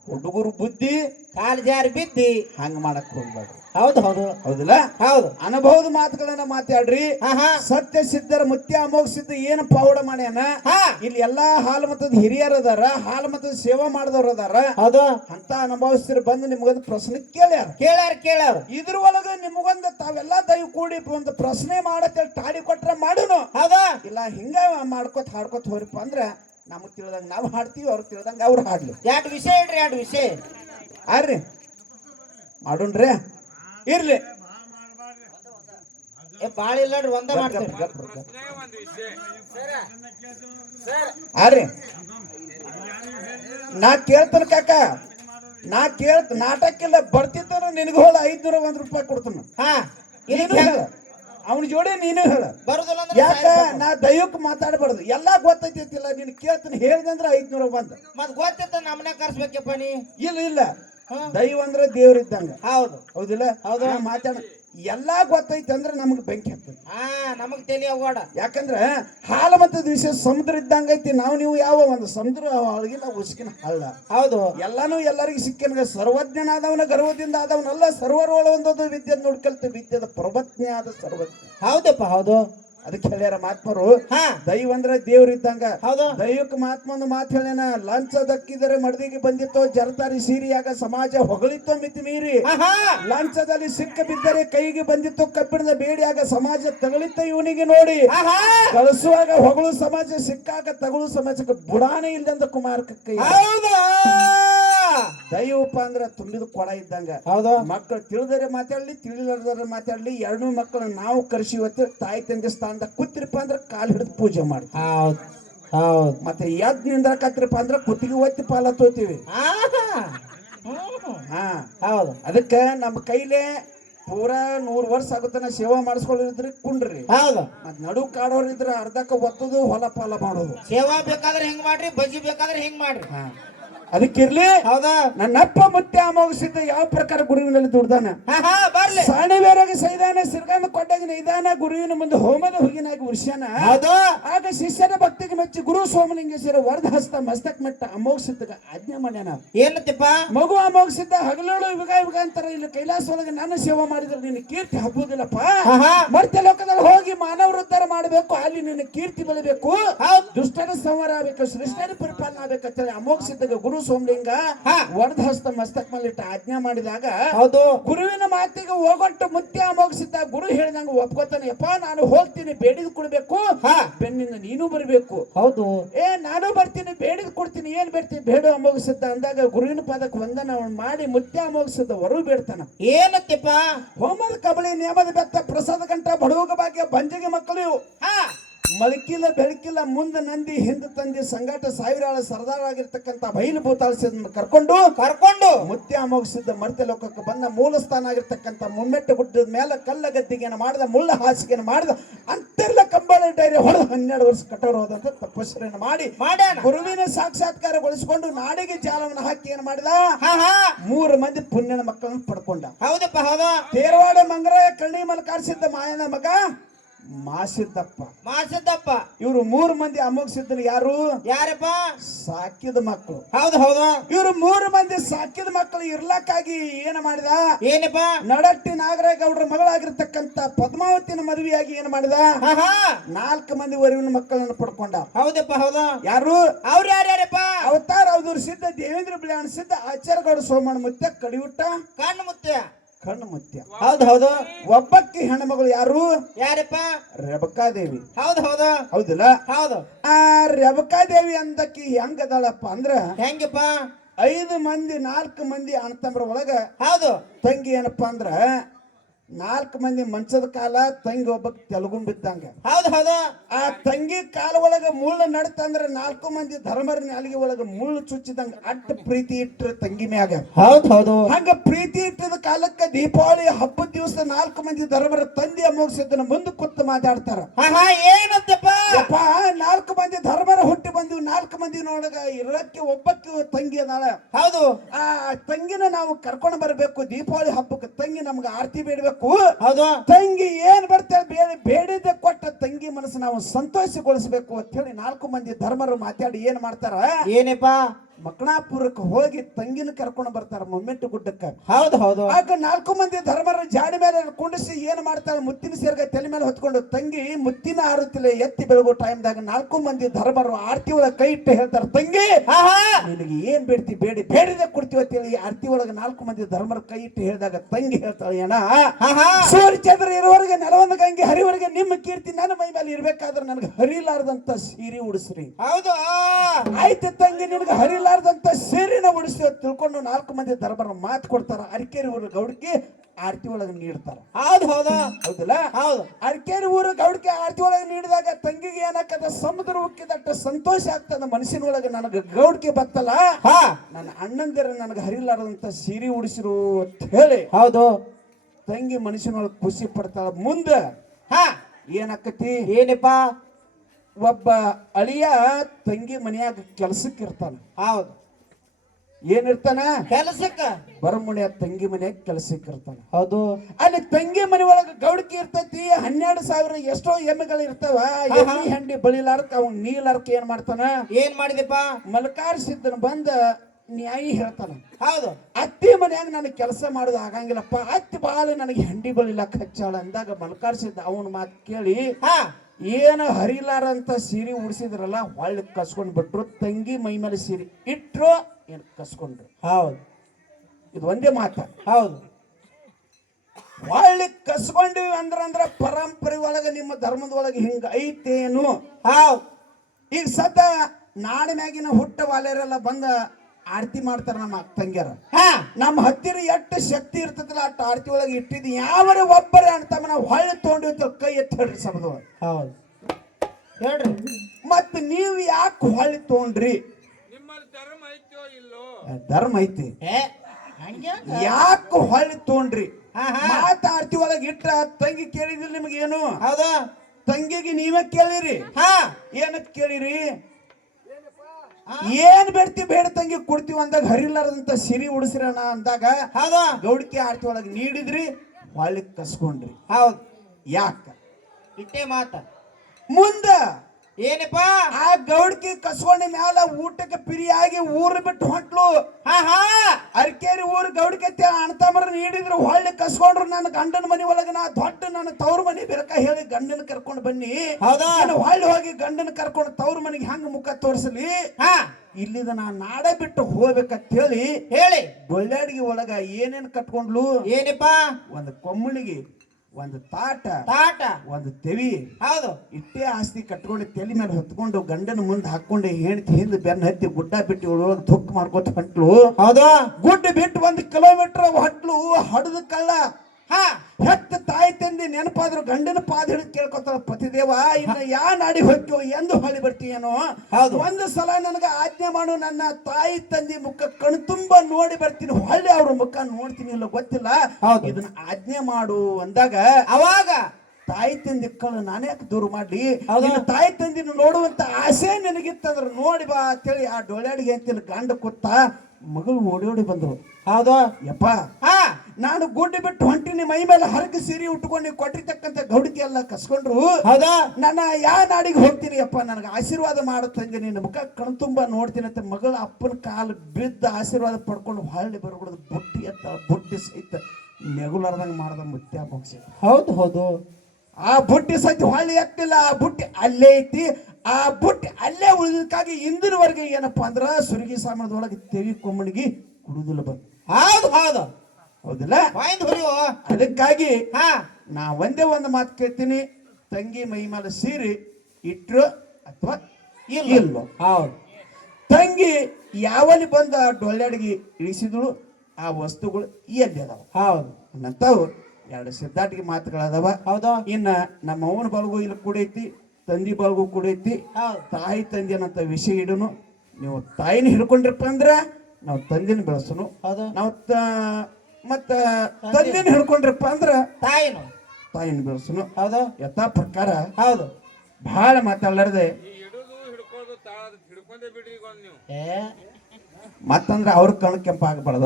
ಹುಡುಗರು ಬುದ್ಧಿ ಕಾಲು ಜಾರಿ ಬಿದ್ದಿ ಹಂಗ ಮಾಡಕ್ ಹೋಗ್ಬೇಡ್ರಿ. ಹೌದು ಹೌದು. ಹೌದಿಲ್ಲ? ಹೌದು. ಅನುಭವದ ಮಾತುಗಳನ್ನ ಮಾತಾಡ್ರಿ. ಸತ್ಯ ಸಿದ್ಧರ ಮುತ್ಯ ಅಮೋಘ ಸಿದ್ಧ ಏನ ಪೌಡ ಮಾಡ್ಯಾನ? ಇಲ್ಲಿ ಎಲ್ಲಾ ಹಾಲು ಮತದ ಹಿರಿಯರ್ ಅದಾರ ಹಾಲು ಮತದ ಸೇವಾ ಮಾಡಿದವ್ರು ಅದಾರ. ಹೌದು. ಅಂತ ಅನುಭವಿಸ್ತಿರ ಬಂದು ನಿಮ್ಗೊಂದು ಪ್ರಶ್ನೆ ಕೇಳ್ಯಾರ. ಕೇಳ್ಯಾರ ಕೇಳ್ಯಾರ. ಇದ್ರ ಒಳಗ ನಿಮಗೊಂದು ತಾವೆಲ್ಲ ದಯ ಕೂಡಿ ಒಂದು ಪ್ರಶ್ನೆ ಮಾಡತ್ತೇಳಿ ತಾಡಿ ಕೊಟ್ರ ಮಾಡುನು. ಹೌದಾ. ಇಲ್ಲ ಹಿಂಗ ಮಾಡ್ಕೊತ ಹಾಡ್ಕೊತ ಹೋರಿಪ್ಪ ಅಂದ್ರ ನಮಗ್ ತಿಳಿದಂಗೆ ನಾವು ಹಾಡ್ತೀವಿ ಅವ್ರು ತಿಳಿದಂಗೆ ಅವ್ರು ಹಾಡ್ಲಿ. ಎರಡು ವಿಷಯ ಹೇಳ್ರಿ ಎರಡು ವಿಷಯ. ಆರ್ರಿ ಮಾಡೋಣ್ರಿ. ಇರ್ಲಿ. ಏ ಬಾಳ ಇಲ್ಲ ನೋಡ್ರಿ ಒಂದ ಮಾಡ್ತೀವಿ ಆರ್ರಿ ನಾ ಕೇಳ್ತಾನ ಕಾಕ. ನಾ ಕೇಳ್ತ ನಾಟಕಿಲ್ಲ ಬರ್ತಿದ್ದ ನಿನಗೆ ಹೋಳ ಐದ್ನೂರ ಒಂದ್ ರೂಪಾಯಿ ಕೊಡ್ತೀನಿ. ಹಾ ಹೇಳ. ಅವನ ಜೋಡಿ ನೀನು ಹೇಳ. ಬರುದಿಲ್ಲ ಅಂದ್ರೆ ಯಾಕ. ನಾ ದೈವಕ್ಕೆ ಮಾತಾಡಬಾರ್ದು. ಎಲ್ಲಾ ಗೊತ್ತೈತಿಲ್ಲ ನೀನು ಕೇಳ್ತೀನಿ ಹೇಳ್ದಂದ್ರ ಐದ್ನೂರ ಬಂದ ಮತ್ ಗೊತ್ತಿತ್ತ ನಮ್ಮನೆ ಕರ್ಸ್ಬೇಕಪ್ಪ ನೀ? ಇಲ್ಲ ಇಲ್ಲ. ಹಾ. ದೈವ ಅಂದ್ರೆ ದೇವ್ರ ಇದ್ದಂಗ ಹೌದು. ಹೌದಿಲ್ಲ? ಹೌದು. ಮಾತಾಡ ಎಲ್ಲಾ ಗೊತ್ತೈತೆ ಅಂದ್ರೆ ನಮ್ಗೆ ಬೆಂಕಿ ಹತ್ತದ ಹಾ ನಮಗ್ ತಲಿ ಯಾಕಂದ್ರೆ ಹಾಲ ಮತ್ತು ದಿವಸ ಸಮುದ್ರ ಇದ್ದಂಗ ಐತಿ ನಾವು ನೀವು ಯಾವ ಒಂದು ಸಮುದ್ರ ಒಳಗಿನ ಉಸುಕಿನ ಹಳ್ಳ. ಹೌದು. ಎಲ್ಲಾನು ಎಲ್ಲರಿಗೂ ಸಿಕ್ಕಿನ ಸರ್ವಜ್ಞನಾದವನ ಗರ್ವದಿಂದ ಆದವನಲ್ಲ ಸರ್ವರೊಳ ಒಂದೊಂದು ವಿದ್ಯೆ ನೋಡ್ಕಲ್ತ ವಿದ್ಯೆದ ಪ್ರವಜ್ಞೆ ಆದ ಸರ್ವಜ್ಞ. ಹೌದಪ್ಪ ಹೌದು. ಅದಕ್ಕೆ ಹೇಳ್ಯಾರ ಮಹಾತ್ಮರು ದೈವ ಅಂದ್ರೆ ದೇವ್ರ ಇದ್ದಂಗ. ದೈವಕ್ ದೈವಕ್ಕೆ ಮಹಾತ್ಮಂದು ಮಾತು ಹೇಳ್ಯಾನ ಲಂಚ ದಕ್ಕಿದರೆ ಮಡದಿಗೆ ಬಂದಿತ್ತು ಜರತಾರಿ ಸೀರಿಯಾಗ ಸಮಾಜ ಹೊಗಳಿತ್ತು ಮಿತಿ ಮೀರಿ. ಲಂಚದಲ್ಲಿ ಸಿಕ್ಕ ಬಿದ್ದರೆ ಕೈಗೆ ಬಂದಿತ್ತು ಕಬ್ಬಿಣದ ಬೇಡಿಯಾಗ ಸಮಾಜ ತಗಳಿತ್ತ ಇವನಿಗೆ ನೋಡಿ. ಕಳಿಸುವಾಗ ಹೊಗಳು ಸಮಾಜ ಸಿಕ್ಕಾಗ ತಗಳು ಸಮಾಜಕ್ಕೆ ಬುಡಾನೆ ಇಲ್ಲಂದ ಕುಮಾರ ಕೈ. ದೈವಪ್ಪ ಅಂದ್ರ ತುಂಬಿದ ಕೊಡ ಇದ್ದಂಗ. ಹೌದು. ಮಕ್ಕಳು ತಿಳಿದರೆ ಮಾತಾಡ್ಲಿ ತಿಳಿಲಾರ್ದರೆ ಮಾತಾಡ್ಲಿ ಎರಡೂ ಮಕ್ಕಳನ್ನ ನಾವು ಕರ್ಸಿ ಇವತ್ತು ತಾಯಿ ತಂದೆ ಸ್ಥಾನದಾಗ ಕೂತಿರಪ್ಪ ಅಂದ್ರೆ ಕಾಲು ಹಿಡಿದು ಪೂಜೆ ಮಾಡ್ತೀವಿ. ಹೌದು ಹೌದು. ಮತ್ತೆ ಎದ್ ನಿಂದ್ರಕತ್ರಪ್ಪ ಅಂದ್ರೆ ಕುತ್ತಿಗೆ ಒತ್ತಿ ಪಾಲ ತೋತೀವಿ. ಹಾ. ಹೌದು. ಅದಕ್ಕೆ ನಮ್ಮ ಕೈಲೇ ಪೂರಾ ನೂರ್ ವರ್ಷ ಆಗುತ್ತಾನ ಸೇವಾ ಮಾಡಿಸ್ಕೊಳ್ಳಿದ್ರಿ ಕುಂಡ್ರಿ. ಹೌದು. ಮತ್ ನಡು ಕಾಡೋರ್ ಇದ್ರ ಅರ್ಧಕ್ಕ ಒತ್ತದು ಹೊಲ ಪಾಲ ಮಾಡೋದು. ಸೇವಾ ಬೇಕಾದ್ರೆ ಹೆಂಗ್ ಮಾಡ್ರಿ ಬಜ್ಜಿ ಬೇಕಾದ್ರೆ ಹೆಂಗ್ ಮಾಡ್ರಿ? ಹಾ. ಅದಕ್ಕಿರ್ಲಿ ಹೌದಾ? ನನ್ನಪ್ಪ ಮುತ್ತೆ ಅಮೋಗಿಸಿದ್ದ ಯಾವ ಪ್ರಕಾರ ಗುರುವಿನಲ್ಲಿ ದುಡ್ದಾನ? ಬರ್ಲಿ. ಸಾಣಿವೇರಾಗ ಸೈದಾನ ಸಿರ್ಗಾನ ಕೊಟ್ಟಾಗ ನೈದಾನ ಗುರುವಿನ ಮುಂದೆ ಹೋಮದ ಹುಗಿನಾಗಿ ಉರ್ಷನ ಹೌದು. ಆಗ ಶಿಷ್ಯನ ಭಕ್ತಿಗೆ ಮೆಚ್ಚಿ ಗುರು ಸೋಮಲಿಂಗೇಶ್ವರ ವರದ ಹಸ್ತ ಮಸ್ತಕ್ ಮೆಟ್ಟ ಅಮೋಘಸಿದ್ದ ಆಜ್ಞೆ ಮಾಡ್ಯಾನ. ಏನತ್ತಪ್ಪ ಮಗು ಅಮೋಘಸಿದ್ದ ಹಗಲೋಳು ಇವಾಗ ಇವಾಗ ಅಂತಾರ ಇಲ್ಲಿ ಕೈಲಾಸ ಒಳಗೆ ನಾನು ಸೇವೆ ಮಾಡಿದ್ರೆ ನಿನ್ನ ಕೀರ್ತಿ ಹಬ್ಬುದಿಲ್ಲಪ್ಪ ಮರ್ತ್ಯ ಲೋಕದಲ್ಲಿ ಹೋಗಿ ಮಾನವ ಉದ್ಧಾರ ಮಾಡಬೇಕು ಅಲ್ಲಿ ನಿನ್ನ ಕೀರ್ತಿ ಬೆಳಬೇಕು. ಹೌದು. ದುಷ್ಟರ ಸಂಹಾರ ಆಗ್ಬೇಕು ಸೃಷ್ಟರ ಪರಿಪಾಲನೆ ಆಗ್ಬೇಕಂತ ಅಮೋಘ ಸಿದ್ಧಗ ಗುರು ಸೋಮಲಿಂಗ ಹಾ. ವರದ ಹಸ್ತ ಮಸ್ತಕ್ ಮಲ್ಲಿಟ್ಟ ಆಜ್ಞಾ ಮಾಡಿದಾಗ ಹೌದು. ಗುರುವಿನ ಮಾತಿಗೆ ಹೋಗೊಟ್ಟು ಮುತ್ಯ ಮೋಗಿಸಿದ್ದ ಗುರು ಹೇಳಿದಂಗ ಒಪ್ಕೋತಾನೆ ಯಪ್ಪ ನಾನು ಹೋಗ್ತೀನಿ ಬೇಡಿದ್ ಕೊಡ್ಬೇಕು. ಹಾ. ಬೆನ್ನಿಂದ ನೀನು ಬರಬೇಕು. ಹೌದು. ಏ ನಾನು ಬರ್ತೀನಿ ಬೇಡಿದ್ ಕೊಡ್ತೀನಿ ಏನ್ ಬೇಡ್ತೀನಿ ಬೇಡ ಅಮೋಗಿಸಿದ್ದ ಅಂದಾಗ ಗುರುವಿನ ಪದಕ್ಕೆ ವಂದನ ಮಾಡಿ ಮುತ್ಯ ಮೋಗಿಸಿದ್ದ ವರು ಹೊರಗೆ ಬೇಡ್ತಾನ. ಏನತ್ತಪ್ಪ? ಹೋಮದ ಕಬಳಿ ನಿಯಮದ ಬೆತ್ತ ಪ್ರಸಾದ ಗಂಟ ಬಡವಗ ಭಾಗ್ಯ ಬಂಜಿಗೆ ಮಕ್ಕಳು ಹಾ. ಮಳಕಿಲ್ಲ ಬೆಳಕಿಲ್ಲ ಮುಂದೆ ನಂದಿ ಹಿಂದೆ ತಂದಿ ಸಂಗಾಟ ಸಾವಿರಾಳ ಸರ್ದಾರ ಆಗಿರ್ತಕ್ಕಂತ ಬೈಲು ಭೂತಾಳಿಸಿದ ಕರ್ಕೊಂಡು ಕರ್ಕೊಂಡು ಮುತ್ಯ ಮುಗಿಸಿದ್ದ ಮರ್ತ್ಯ ಲೋಕಕ್ಕೆ ಬಂದ ಮೂಲ ಸ್ಥಾನ ಆಗಿರ್ತಕ್ಕಂಥ ಮುಮ್ಮೆಟ್ಟು ಗುಡ್ಡದ ಮೇಲೆ ಕಲ್ಲ ಗದ್ದಿಗೆನ ಮಾಡಿದ ಮುಳ್ಳ ಹಾಸಿಗೆನ ಮಾಡಿದ ಅಂತೆಲ್ಲ ಕಂಬಳ ಡೈರಿ ಹೊಡೆದು ಹನ್ನೆರಡು ವರ್ಷ ಕಟ್ಟೋರು ಹೋದಂತ ತಪಸ್ಸರೆಯನ್ನು ಮಾಡಿ ಗುರುವಿನ ಸಾಕ್ಷಾತ್ಕಾರಗೊಳಿಸಿಕೊಂಡು ನಾಡಿಗೆ ಜಾಲವನ್ನು ಹಾಕಿ ಏನ್ ಮಾಡಿದ? ಹಾ ಹಾ. ಮೂರು ಮಂದಿ ಪುಣ್ಯನ ಮಕ್ಕಳನ್ನು ಪಡ್ಕೊಂಡ. ಹೌದಪ್ಪ ಹೌದು. ತೇರವಾಡ ಮಂಗರಾಯ ಕಣ್ಣಿ ಮಲ್ಕಾರಿಸಿದ್ದ ಮಾಯನ ಮಗ ಮಾಸಿದ್ದಪ್ಪ. ಮಾಸಿದ್ದಪ್ಪ. ಇವರು ಮೂರು ಮಂದಿ ಅಮೋಘ ಸಿದ್ದನ ಯಾರು? ಯಾರಪ್ಪ? ಸಾಕಿದ ಮಕ್ಕಳು. ಹೌದು ಹೌದು. ಇವರು ಮೂರು ಮಂದಿ ಸಾಕಿದ ಮಕ್ಕಳು ಇರ್ಲಕ್ಕಾಗಿ ಏನ ಮಾಡಿದ? ಏನಪ್ಪ? ನಡಟ್ಟಿ ನಾಗರೇಗೌಡರ ಮಗಳಾಗಿರ್ತಕ್ಕಂತ ಪದ್ಮಾವತಿನ ಮದುವೆಯಾಗಿ ಏನ್ ಮಾಡಿದ? ನಾಲ್ಕು ಮಂದಿ ವರಿವಿನ ಮಕ್ಕಳನ್ನ ಪಡ್ಕೊಂಡ. ಹೌದಪ್ಪ ಹೌದು. ಯಾರು? ಅವ್ರು ಯಾರ್ಯಾರಪ್ಪ ಅವತಾರ ಅವ್ರ ಸಿದ್ಧ ದೇವೇಂದ್ರ ಬಿಳಿಯಾಣ ಸಿದ್ಧ ಆಚಾರ್ಯಗೌಡ ಸೋಮಣ್ಣ ಮುತ್ತೆ ಕಡಿಯುಟ್ಟ. ಕಣ್ಣು ಮುತ್ಯ. ಕಣ್ಣು ಮುತ್ಯ. ಹೌದು ಹೌದು. ಒಬ್ಬಕ್ಕಿ ಹೆಣ್ಮಗಳು ಯಾರು? ಯಾರಪ್ಪ? ರೇಬಕಾದೇವಿ. ಹೌದು ಹೌದು. ಹೌದಿಲ್ಲ? ಹೌದು. ಆ ರೇಬಕಾದೇವಿ ಅಂದಕ್ಕಿ ಹೆಂಗದಾಳಪ್ಪ ಅಂದ್ರ ಹೆಂಗಪ್ಪ? ಐದು ಮಂದಿ ನಾಲ್ಕು ಮಂದಿ ಅಣ್ಣತಮ್ಮರ ಒಳಗ ಹೌದು. ತಂಗಿ ಏನಪ್ಪಾ ಅಂದ್ರ ನಾಲ್ಕು ಮಂದಿ ಮಂಚದ ಕಾಲ ತಂಗಿ ಒಬ್ಬಕ್ತು ಬಿದ್ದಂಗ. ಹೌದು ಹೌದು. ಆ ತಂಗಿ ಕಾಲ ಒಳಗ ಮುಳ್ಳು ನಡ್ತಂದ್ರ ನಾಲ್ಕು ಮಂದಿ ಧರ್ಮರ ನಾಲಿಗೆ ಒಳಗ ಮುಳ್ಳು ಚುಚ್ಚಿದಂಗ ಅಟ್ಟ ಪ್ರೀತಿ ಇಟ್ರ ತಂಗಿ ಮ್ಯಾಗ. ಹೌದು ಹೌದು. ಹಂಗ ಪ್ರೀತಿ ಇಟ್ಟದ ಕಾಲಕ್ಕ ದೀಪಾವಳಿ ಹಬ್ಬದ ದಿವಸ ನಾಲ್ಕು ಮಂದಿ ಧರ್ಮರ ತಂದಿ ಅಮೋಗಿಸಿದ್ದನ್ನ ಮುಂದೆ ಕೂತು ಮಾತಾಡ್ತಾರ. ಏನಂತಪ್ಪ? ನಾಲ್ಕು ಮಂದಿ ಧರ್ಮರ ಹುಟ್ಟಿ ಬಂದಿವ್ ನಾಲ್ಕು ಮಂದಿ ನೋಡಗ ಇರಕ್ಕೆ ಒಬ್ಬಕ್ಕೆ ತಂಗಿ ಅದಾಳ. ಹೌದು. ಆ ತಂಗಿನ ನಾವು ಕರ್ಕೊಂಡು ಬರಬೇಕು ದೀಪಾವಳಿ ಹಬ್ಬಕ್ಕೆ ತಂಗಿ ನಮ್ಗೆ ಆರತಿ ಬೇಡಬೇಕು. ಹೌದು. ತಂಗಿ ಏನ್ ಬರ್ತಾಳೆ ಬೇಡ ಬೇಡಿದ ಕೊಟ್ಟ ತಂಗಿ ಮನಸ್ಸು ನಾವು ಸಂತೋಷಗೊಳಿಸಬೇಕು ಅಂತ ಹೇಳಿ ನಾಲ್ಕು ಮಂದಿ ಧರ್ಮರು ಮಾತಾಡಿ ಏನ್ ಮಾಡ್ತಾರ? ಏನಪ್ಪ? ಮಕ್ಕಳಾಪುರಕ್ಕೆ ಹೋಗಿ ತಂಗಿನ ಕರ್ಕೊಂಡು ಬರ್ತಾರ ಮೊಮ್ಮೆಟ್ಟು ಗುಡ್ಡಕ್ಕ. ಹೌದು ಹೌದು. ಆಗ ನಾಲ್ಕು ಮಂದಿ ಧರ್ಮರ ಜಾಡಿ ಮೇಲೆ ಕುಂಡಿಸಿ ಏನ್ ಮಾಡ್ತಾರೆ? ಮುತ್ತಿನ ಸೇರ್ಗ ತಲೆ ಮೇಲೆ ಹೊತ್ಕೊಂಡು ತಂಗಿ ಮುತ್ತಿನ ಆರುತ್ತಿಲ್ಲ ಎತ್ತಿ ಬೆಳಗೋ ಟೈಮ್ದಾಗ ನಾಲ್ಕು ಮಂದಿ ಧರ್ಮರು ಆರ್ತಿ ಒಳಗ ಕೈ ಇಟ್ಟು ಹೇಳ್ತಾರ ತಂಗಿ ನಿನಗೆ ಏನ್ ಬೇಡ್ತಿ? ಬೇಡಿ ಬೇಡಿದ ಕೊಡ್ತೀವಿ ಅಂತೇಳಿ ಆರ್ತಿ ಒಳಗೆ ನಾಲ್ಕು ಮಂದಿ ಧರ್ಮರ ಕೈ ಇಟ್ಟು ಹೇಳಿದಾಗ ತಂಗಿ ಹೇಳ್ತಾಳೆ ಏನ ಹಾ ಹಾ ಸೂರ್ಯ ಚಂದ್ರ ಇರುವವರೆಗೆ ನೆಲವೊಂದು ಗಂಗೆ ಹರಿವರೆಗೆ ನಿಮ್ಮ ಕೀರ್ತಿ ನನ್ನ ಮೈ ಮೇಲೆ ಇರ್ಬೇಕಾದ್ರೆ ನನಗೆ ಹರಿಲಾರದಂತ ಸೀರೆ ಉಡಿಸ್ರಿ. ಹೌದು ಆಯ್ತು ತಂಗಿ ನಿನಗೆ ಹರಿಲಾರ್ದಂತ ಸೇರಿನ ಉಡಿಸಿ ತಿಳ್ಕೊಂಡು ನಾಲ್ಕು ಮಂದಿ ದರ್ಬಾರ ಮಾತು ಕೊಡ್ತಾರ. ಅರಕೇರಿ ಊರು ಗೌಡಿಗೆ ಆರತಿ ಒಳಗೆ ನೀಡ್ತಾರ. ಹೌದು ಹೌದಾ. ಹೌದಲ್ಲ? ಹೌದು. ಅರಕೇರಿ ಊರು ಗೌಡಿಗೆ ಆರತಿ ಒಳಗೆ ನೀಡಿದಾಗ ತಂಗಿಗೆ ಏನಾಕದ ಸಮುದ್ರ ಉಕ್ಕಿದಟ್ಟ ಸಂತೋಷ ಆಗ್ತದ. ಮನಸ್ಸಿನ ಒಳಗೆ ನನಗೆ ಗೌಡಿಗೆ ಬತ್ತಲ್ಲ. ಹಾ. ನನ್ನ ಅಣ್ಣಂದಿರ ನನಗೆ ಹರಿಲಾರದಂತ ಸೀರೆ ಉಡಿಸಿರು ಅಂತ ಹೇಳಿ ಹೌದು. ತಂಗಿ ಮನಸ್ಸಿನೊಳಗೆ ಖುಷಿ ಪಡ್ತಾಳ. ಮುಂದೆ ಹಾ. ಏನಾಕತಿ ಏನಪ್ಪ? ಒಬ್ಬ ಅಳಿಯ ತಂಗಿ ಮನೆಯಾಗ ಕೆಲಸಕ್ಕೆ ಇರ್ತಾನ. ಹೌದು. ಏನಿರ್ತಾನ? ಕೆಲಸಕ್ಕ. ಬರಮುಣಿಯ ತಂಗಿ ಮನೆಯಾಗ ಕೆಲಸಕ್ಕೆ ಇರ್ತಾನ. ಹೌದು. ಅಲ್ಲಿ ತಂಗಿ ಮನೆ ಒಳಗ ಗೌಡಕಿ ಇರ್ತೈತಿ ಹನ್ನೆರಡು ಸಾವಿರ ಎಷ್ಟೋ ಎಮ್ಮೆಗಳು ಇರ್ತಾವ ಎಮ್ಮಿ ಹಂಡಿ ಬಳಿಲಾರ್ಕ ಅವ್ ನೀಲಾರ್ಕ ಏನ್ ಮಾಡ್ತಾನ? ಏನ್ ಮಾಡಿದಪ್ಪ ಮಲ್ಕಾರ್ ಸಿದ್ದನ ಬಂದ ನ್ಯಾಯ ಹೇಳ್ತಾನ. ಹೌದು. ಅತ್ತಿ ಮನೆಯಾಗ ನನಗೆ ಕೆಲಸ ಮಾಡೋದು ಆಗಂಗಿಲ್ಲಪ್ಪ ಅತ್ತಿ ಬಾಳ ನನಗೆ ಹಂಡಿ ಬಳಿಲಾಕ ಹಚ್ಚಾಳ ಅಂದಾಗ ಮಲ್ಕಾರ್ ಸಿದ್ದ ಅವನ ಮಾತು ಕೇಳಿ ಹಾ. ಏನು ಹರಿಲಾರಂತ ಸೀರೆ ಉಡಿಸಿದ್ರಲ್ಲ ಹೊಳ್ಳಿ ಕಸ್ಕೊಂಡು ಬಿಟ್ರು ತಂಗಿ ಮೈ ಮೇಲೆ ಸೀರೆ ಇಟ್ರು ಏನು ಕಸ್ಕೊಂಡ್ರು? ಹೌದು. ಇದು ಒಂದೇ ಮಾತ. ಹೌದು. ಹೊಳ್ಳಿ ಕಸ್ಕೊಂಡಿವಿ ಅಂದ್ರ ಅಂದ್ರೆ ಪರಂಪರೆ ಒಳಗೆ ನಿಮ್ಮ ಧರ್ಮದ ಒಳಗೆ ಹಿಂಗ ಐತೇನು? ಹೌದು. ಈಗ ಸದ್ದ ನಾಡಿನಾಗಿನ ಹುಟ್ಟ ವಾಲೆರೆಲ್ಲ ಬಂದ ಆರತಿ ಮಾಡ್ತಾರ ನಮ್ಮ ತಂಗ್ಯಾರ. ಹಾ. ನಮ್ಮ ಹತ್ತಿರ ಎಷ್ಟು ಶಕ್ತಿ ಇರ್ತದಲ್ಲ ಅಷ್ಟು ಆರತಿ ಒಳಗೆ ಇಟ್ಟಿದ್ದು ಯಾವರ ಒಬ್ಬರೇ ನಾವು ಹೊಳ್ಳಿ ತೊಗೊಂಡಿರ್ತ ಕೈ ಎತ್ತಿ ಹೇಳ್ರಿ ಸಬದು ಹೌದು. ಹೇಳ್ರಿ. ಮತ್ ನೀವು ಯಾಕೆ ಹೊಳ್ಳಿ ತೊಗೊಂಡ್ರಿ? ಧರ್ಮ ಐತೋ ಇಲ್ಲೋ? ಧರ್ಮ ಐತಿ. ಏ ಹಂಗೆ ಯಾಕೆ ಹೊಳ್ಳಿ ತೊಗೊಂಡ್ರಿ? ಹಾ ಹಾ. ಮಾತ ಆರತಿ ಒಳಗೆ ಇಟ್ಟ ತಂಗಿ ಕೇಳಿದಿಲ್ಲ ನಿಮಗೇನು? ಹೌದಾ. ತಂಗಿಗೆ ನೀವೇ ಕೇಳಿರಿ. ಹಾ. ಏನಕ್ಕೆ ಕೇಳಿರಿ. ಏನ್ ಬೇಡ್ತಿ ಬೇಡ ತಂಗಿ ಕೊಡ್ತೀವಿ ಅಂದಾಗ ಹರಿಲಾರದಂತ ಸಿರಿ ಉಡಿಸಿರೋಣ ಅಂದಾಗ ಗೌಡಿಕೆ ಆರ್ತಿ ಒಳಗೆ ನೀಡಿದ್ರಿ ಹೊಳಿ ಕಸ್ಕೊಂಡ್ರಿ. ಹೌದು. ಯಾಕ? ಇಟ್ಟೆ ಮಾತ. ಮುಂದ ಏನಪ್ಪ? ಆ ಗೌಡ್ಕಿ ಕಸ್ಕೊಂಡ ಮ್ಯಾಲ ಊಟಕ್ಕೆ ಪಿರಿಯಾಗಿ ಊರ್ ಬಿಟ್ಟು ಹೊಂಟ್ಲು. ಹಾ ಹಾ. ಅರ್ಕೇರಿ ಊರು ಗೌಡ್ಕೆ ಅಣ್ತಮ್ಮರ ನೀಡಿದ್ರು ಹೊಳ್ಳಿ ಕಸ್ಕೊಂಡ್ರು ನನ್ನ ಗಂಡನ ಮನೆ ಒಳಗ ನಾ ದೊಡ್ಡ ನನ್ನ ತವ್ರ ಮನೆ ಬೆರಕ ಹೇಳಿ ಗಂಡನ ಕರ್ಕೊಂಡು ಬನ್ನಿ. ಹೌದಾ? ನಾನು ಹೊಳ್ಳಿ ಹೋಗಿ ಗಂಡನ ಕರ್ಕೊಂಡು ತವ್ರ ಮನೆಗೆ ಹೆಂಗ್ ಮುಖ ತೋರಿಸಲಿ? ಹಾ. ಇಲ್ಲಿದ ನಾ ನಾಡ ಬಿಟ್ಟು ಹೋಗ್ಬೇಕಂತ ಹೇಳಿ. ಹೇಳಿ ಬಳ್ಳಾಡಿಗೆ ಒಳಗ ಏನೇನ್ ಕಟ್ಕೊಂಡ್ಲು? ಏನಪ್ಪ? ಒಂದು ಕೊಮ್ಮಳಿಗೆ ಒಂದು ತಾಟ ತಾಟ. ಒಂದು ತೆವಿ ಹೌದು. ಇಟ್ಟೇ ಆಸ್ತಿ ಕಟ್ಕೊಂಡು ತಲೆ ಮೇಲೆ ಹೊತ್ಕೊಂಡು ಗಂಡನ ಮುಂದೆ ಹಾಕೊಂಡು ಹೆಣ್ತಿ ಹಿಂದೆ ಬೆನ್ನ ಹತ್ತಿ ಗುಡ್ಡ ಬಿಟ್ಟು ಒಳಗೆ ದುಃಖ ಮಾಡ್ಕೊತ ಹೊಂಟ್ಲು. ಹೌದಾ. ಗುಡ್ಡ ಬಿಟ್ಟು ಒಂದು ಕಿಲೋಮೀಟರ್ ಹೊಟ್ಲು ಹಡದ ಕಳ್ಳ. ಹೆತ್ತ ತಾಯಿ ತಂದೆ ನೆನಪಾದ್ರು ಗಂಡನ ಪಾದ ಹಿಡಿದು ಕೇಳ್ಕೊತಾರ ಪತಿದೇವ ಇನ್ನು ಯಾ ನಾಡಿ ಹೊಕ್ಕ ಎಂದು ಹೊಳಿ ಬರ್ತೀಯೇನೋ. ಒಂದು ಸಲ ನನಗೆ ಆಜ್ಞೆ ಮಾಡು ನನ್ನ ತಾಯಿ ತಂದಿ ಮುಖ ಕಣ್ತುಂಬ ನೋಡಿ ಬರ್ತೀನಿ ಹೊಳ್ಳಿ ಅವ್ರ ಮುಖ ನೋಡ್ತೀನಿ ಇಲ್ಲ ಗೊತ್ತಿಲ್ಲ. ಇದನ್ನ ಆಜ್ಞೆ ಮಾಡು ಅಂದಾಗ ಅವಾಗ ತಾಯಿ ತಂದೆ ಕಳು ನಾನೇ ದೂರ ಮಾಡ್ಲಿ? ಅದನ್ನ ತಾಯಿ ತಂದಿನ ನೋಡುವಂತ ಆಸೆ ನಿನಗಿತ್ತಂದ್ರ ನೋಡಿ ಬಾ ಅಂತೇಳಿ ಆ ಡೊಳ್ಯಾಡಿಗೆ ಅಂತಿಲ್ಲ ಗಂಡ ಕೂತ ಮಗಳು ಓಡಿ ಓಡಿ ಬಂದ್ರು. ಹೌದಾ ಯಪ್ಪ ಹಾ ನಾನು ಗುಡ್ಡಿ ಬಿಟ್ಟು ಹೊಂಟಿನಿ ಮೈ ಮೇಲೆ ಹರಕ ಸೀರೆ ಉಟ್ಕೊಂಡು ನೀವು ಕೊಟ್ಟಿರ್ತಕ್ಕಂಥ ಗೌಡಿಕೆ ಎಲ್ಲ ಕಸ್ಕೊಂಡ್ರು. ಹೌದಾ? ನನ್ನ ಯಾ ನಾಡಿಗೆ ಹೋಗ್ತೀನಿ ಅಪ್ಪ ನನಗೆ ಆಶೀರ್ವಾದ ಮಾಡುತ್ತಂಗೆ ನಿನ್ನ ಮುಖ ಕಣ್ತುಂಬ ನೋಡ್ತೀನಿ ಅಂತ ಮಗಳ ಅಪ್ಪನ ಕಾಲು ಬಿದ್ದ ಆಶೀರ್ವಾದ ಪಡ್ಕೊಂಡು ಹೊಳ್ಳಿ ಬರ್ಬಿಡೋದು ಬುಟ್ಟಿ ಅಂತ ಬುಟ್ಟಿ ಸಹಿತ ನೆಗುಲಾರ್ದಂಗೆ ಮಾಡ್ದ ಮುತ್ಯ ಹೌದು ಹೌದು. ಆ ಬುಟ್ಟಿ ಸಹಿತ ಹೊಳ್ಳಿ ಎತ್ತಿಲ್ಲ ಆ ಬುಟ್ಟಿ ಅಲ್ಲೇ ಐತಿ ಆ ಬುಟ್ಟಿ ಅಲ್ಲೇ ಉಳಿದಕ್ಕಾಗಿ ಇಂದಿನವರೆಗೆ ಏನಪ್ಪಾ ಅಂದ್ರೆ ಸುರಗಿ ಸಾಮಾನದೊಳಗೆ ತೆವಿ ಕೊಮ್ಮಣಿಗೆ ಕುಡುದಿಲ್ಲ ಬಂದು. ಹೌದು ಹೌದು. ಹೌದಿಲ್ಲ? ಅದಕ್ಕಾಗಿ ಹಾ. ನಾ ಒಂದೇ ಒಂದು ಮಾತು ಕೇಳ್ತೀನಿ. ತಂಗಿ ಮೈ ಮೇಲೆ ಸೀರೆ ಇಟ್ರು ಅಥವಾ ಇಲ್ಲ ಹೌದು. ತಂಗಿ ಯಾವಲ್ಲಿ ಬಂದ ಡೊಳ್ಳೆಡಿಗೆ ಇಳಿಸಿದಳು ಆ ವಸ್ತುಗಳು ಎಲ್ಲಿ ಅದಾವ? ಹೌದು. ಅನ್ನಂತವು ಎರಡು ಸಿದ್ಧಾಟಿಗೆ ಮಾತುಗಳದಾವ. ಹೌದು. ಇನ್ನ ನಮ್ಮ ಅವನ ಬಲಗು ಇಲ್ಲಿ ಕೂಡೈತಿ. ತಂದಿ ಬಾಳ್ಗೂ ಕೂಡ ಐತಿ. ತಾಯಿ ತಂದೆ ಅನ್ನಂತ ವಿಷಯ ಇಡನು. ನೀವು ತಾಯಿನ ಹಿಡ್ಕೊಂಡ್ರಪ್ಪ ಅಂದ್ರ ನಾವು ತಂದಿನ ಬೆಳೆಸನು. ಹೌದು. ನಾವು ತ- ಮತ್ತ ತಂದಿನ ಹಿಡ್ಕೊಂಡ್ರಪ್ಪ ಅಂದ್ರ ತಾಯಿನ. ತಾಯಿನ ಬೆಳೆಸನು. ಹೌದು. ಯಥಾ ಪ್ರಕಾರ ಹೌದು. ಬಹಳ ಮಾತಾಡಲಾರ್ದೆ. ಈ ಹಿಡುದು ಹಿಡ್ಕೋದು ತಾಳದ ಹಿಡ್ಕೊಂಡೇ ಬಿಡ್ರಿ ಈಗ ನೀವು. ಏ. ಮತ್ತಂದ್ರ ಅವ್ರ ಕಣ್ ಕೆಂಪ ಆಗಬಾರ್ದು